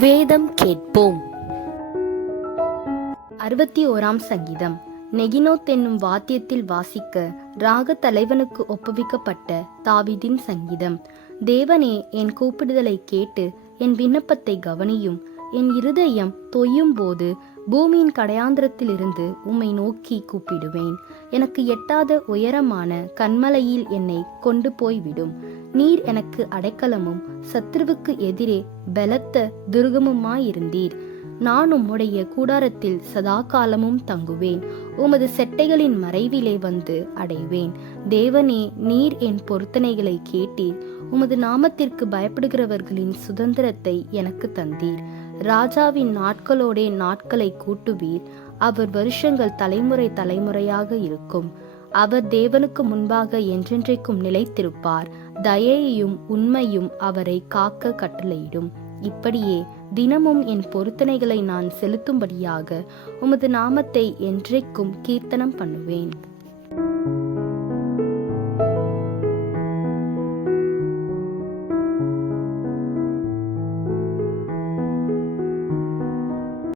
வேதம் கேட்போம். 61 சங்கீதம். நெகினோத் என்னும் வாத்தியத்தில் வாசிக்க ராக தலைவனுக்கு ஒப்புவிக்கப்பட்ட தாவீதின் சங்கீதம். தேவனே, என் கூப்பிடுதலை கேட்டு என் விண்ணப்பத்தை கவனியும். என் இருதயம் தொய்யும் போது பூமியின் கடையாந்திரத்திலிருந்து உம்மை நோக்கி கூப்பிடுவேன். எனக்கு எட்டாத உயரமான கன்மலையில் என்னை கொண்டு போய்விடும். நீர் எனக்கு அடைக்கலமும் சத்துருவுக்கு எதிரே பலத்த துர்கமுமாயிருந்தீர். நான் உம்முடைய கூடாரத்தில் சதா காலமும் தங்குவேன். உமது செட்டைகளின் மறைவிலே வந்து அடைவேன். தேவனே, நீர் என் பொருத்தனைகளை கேட்டீர். உமது நாமத்திற்கு பயப்படுகிறவர்களின் சுதந்திரத்தை எனக்கு தந்தீர். ராஜாவின் நாட்களோடே நாட்களை கூட்டுவீர். அவர் வருஷங்கள் தலைமுறை தலைமுறையாக இருக்கும். அவர் தேவனுக்கு முன்பாக என்றென்றைக்கும் நிலைத்திருப்பார். தயையும் உண்மையும் அவரை காக்க கட்டளையிடும். இப்படியே தினமும் என் பொருத்தனைகளை நான் செலுத்தும்படியாக உமது நாமத்தை என்றைக்கும் கீர்த்தனம் பண்ணுவேன்.